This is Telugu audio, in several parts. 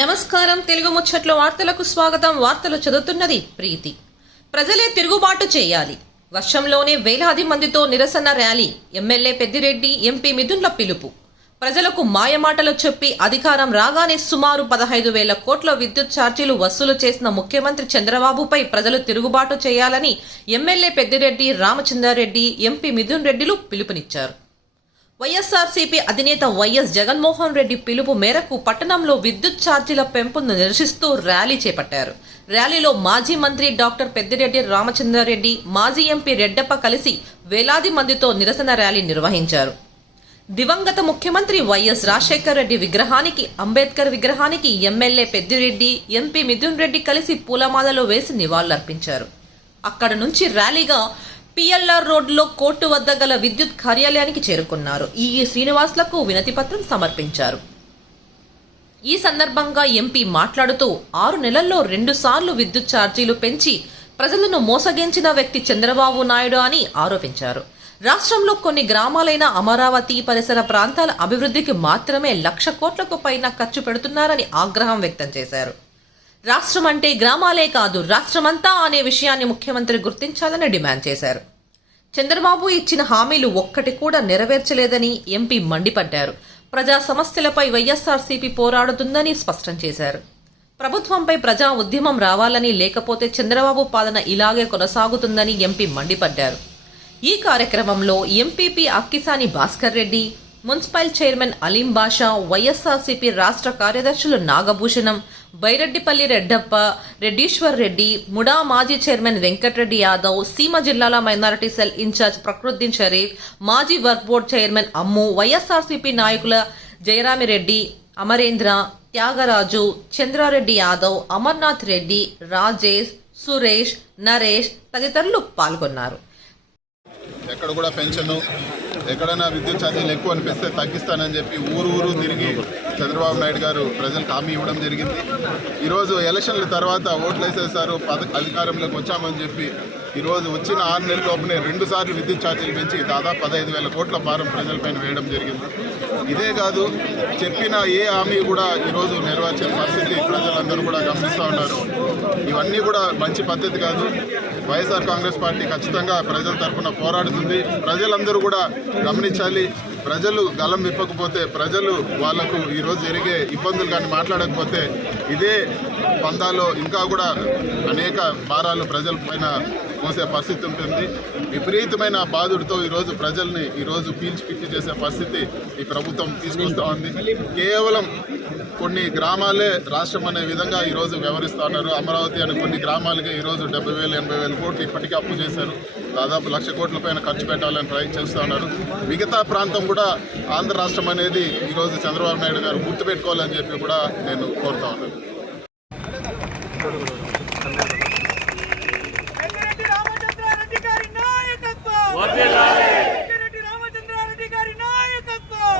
నమస్కారం తెలుగు ముచ్చట్లో వార్తలకు స్వాగతం. వార్తలు చదువుతున్నది ప్రీతి. ప్రజలే తిరుగుబాటు చేయాలి. వర్షంలోనే వేలాది మందితో నిరసన ర్యాలీ. ఎమ్మెల్యే పెద్దిరెడ్డి ఎంపీ మిథున్ల పిలుపు. ప్రజలకు మాయమాటలు చెప్పి అధికారం రాగానే సుమారు పదహైదు వేల కోట్ల విద్యుత్ ఛార్జీలు వసూలు చేసిన ముఖ్యమంత్రి చంద్రబాబుపై ప్రజలు తిరుగుబాటు చేయాలని ఎమ్మెల్యే పెద్దిరెడ్డి రామచంద్రారెడ్డి ఎంపీ మిథున్ రెడ్డిలు పిలుపునిచ్చారు. వైఎస్ఆర్సీపీ అధినేత వైఎస్ జగన్మోహన్ రెడ్డి పిలుపు మేరకు పట్టణంలో విద్యుత్ ఛార్జీల పెంపును నిరసిస్తూ ర్యాలీ చేపట్టారు. ర్యాలీలో మాజీ మంత్రి డాక్టర్ పెద్దిరెడ్డి రామచంద్రారెడ్డి మాజీ ఎంపీ రెడ్డప్ప కలిసి వేలాది మందితో నిరసన ర్యాలీ నిర్వహించారు. దివంగత ముఖ్యమంత్రి వైఎస్ రాజశేఖర్ రెడ్డి విగ్రహానికి అంబేద్కర్ విగ్రహానికి ఎమ్మెల్యే పెద్దిరెడ్డి ఎంపీ మిథున్ రెడ్డి కలిసి పూలమాలలు వేసి నివాళులర్పించారు. అక్కడ నుంచి ర్యాలీగా పిఎల్ఆర్ రోడ్లో కోర్టు వద్ద గల విద్యుత్ కార్యాలయానికి చేరుకున్నారు. ఈ శ్రీనివాస్లకు వినతిపత్రం సమర్పించారు. ఈ సందర్భంగా ఎంపీ మాట్లాడుతూ ఆరు నెలల్లో రెండు సార్లు విద్యుత్ ఛార్జీలు పెంచి ప్రజలను మోసగించిన వ్యక్తి చంద్రబాబు నాయుడు అని ఆరోపించారు. రాష్ట్రంలో కొన్ని గ్రామాలైన అమరావతి పరిసర ప్రాంతాల అభివృద్ధికి మాత్రమే లక్ష కోట్లకు పైన ఖర్చు పెడుతున్నారని ఆగ్రహం వ్యక్తం చేశారు. రాష్ట్రం అంటే గ్రామాలే కాదు రాష్ట్రమంతా అనే విషయాన్ని ముఖ్యమంత్రి గుర్తించాలని డిమాండ్ చేశారు. చంద్రబాబు ఇచ్చిన హామీలు ఒక్కటి కూడా నెరవేర్చలేదని ఎంపీ మండిపడ్డారు. ప్రజా సమస్యలపై వైఎస్ఆర్సీపీ పోరాడుతుందని స్పష్టం చేశారు. ప్రభుత్వంపై ప్రజా ఉద్యమం రావాలని లేకపోతే చంద్రబాబు పాలన ఇలాగే కొనసాగుతుందని ఎంపీ మండిపడ్డారు. ఈ కార్యక్రమంలో MPP Akkisani Bhaskar Reddy municipal chairman Aleem Basha YSRCP రాష్ట్ర కార్యదర్శులు నాగభూషణం బైరెడ్డిపల్లి రెడ్డప్ప రెడ్డీశ్వర్ రెడ్డి ముడా మాజీ చైర్మన్ వెంకటరెడ్డి యాదవ్ సీమ జిల్లాల minority cell incharge Fakruddin Sharif మాజీ వర్క్ బోర్డు చైర్మన్ అమ్ము వైఎస్ఆర్సీపీ నాయకుల జయరామిరెడ్డి అమరేంద్ర త్యాగరాజు చంద్రారెడ్డి యాదవ్ అమర్నాథ్ రెడ్డి రాజేష్ సురేష్ నరేష్ తదితరులు పాల్గొన్నారు. ఎక్కడ కూడా పెన్షన్ ఎక్కడైనా విద్యుత్ ఛార్జీలు ఎక్కువ అనిపిస్తే తగ్గిస్తానని చెప్పి ఊరు ఊరు తిరిగి చంద్రబాబు నాయుడు గారు ప్రజలకు హామీ ఇవ్వడం జరిగింది. ఈరోజు ఎలక్షన్ల తర్వాత ఓట్లు వేసేసారు పద అధికారంలోకి వచ్చామని చెప్పి ఈరోజు వచ్చిన ఆరు నెలల లోపలే రెండు సార్లు విద్యుత్ ఛార్జీలు పెంచి దాదాపు పదహైదు వేల కోట్ల భారం ప్రజలపైన వేయడం జరిగింది. ఇదే కాదు చెప్పిన ఏ హామీ కూడా ఈరోజు నెరవేర్చే పరిస్థితి ప్రజలందరూ కూడా గమనిస్తూ ఉన్నారు. ఇవన్నీ కూడా మంచి పద్ధతి కాదు. వైఎస్ఆర్ కాంగ్రెస్ పార్టీ ఖచ్చితంగా ప్రజల తరఫున పోరాడుతుంది. ప్రజలందరూ కూడా గమనించాలి. ప్రజలు గలం విప్పకపోతే ప్రజలు వాళ్ళకు ఈరోజు జరిగే ఇబ్బందులు కానీ మాట్లాడకపోతే ఇదే పందాలో ఇంకా కూడా అనేక భారాలు ప్రజల పైన మోసే పరిస్థితి ఉంటుంది. విపరీతమైన బాధుడితో ఈరోజు ప్రజల్ని ఈరోజు పీల్చి పిచ్చి చేసే పరిస్థితి ఈ ప్రభుత్వం తీసుకొస్తూ ఉంది. కేవలం కొన్ని గ్రామాలే రాష్ట్రం అనే విధంగా ఈరోజు వ్యవహరిస్తూ ఉన్నారు. అమరావతి అనే కొన్ని గ్రామాలకే ఈరోజు డెబ్బై వేలు ఎనభై వేల కోట్లు ఇప్పటికీ అప్పు చేశారు. దాదాపు లక్ష కోట్ల పైన ఖర్చు పెట్టాలని ట్రై చేస్తూ ఉన్నారు. మిగతా ప్రాంతం కూడా ఆంధ్ర రాష్ట్రం అనేది ఈరోజు చంద్రబాబు నాయుడు గారు గుర్తుపెట్టుకోవాలని చెప్పి కూడా నేను కోరుతా ఉన్నాను.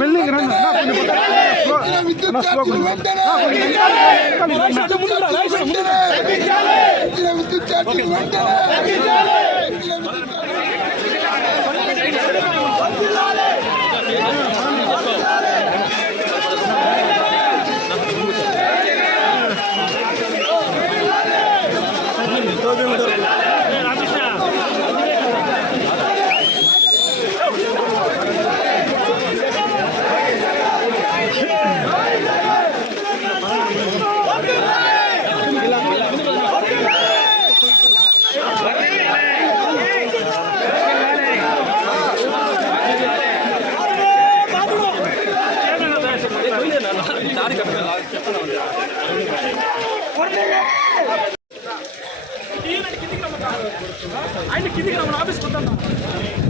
మెల్లింగ్ రండి. నా స్లో కొన్ని. నా కొన్ని. ఆయన కిందికి రమ్మని ఆఫీస్కి వద్దాం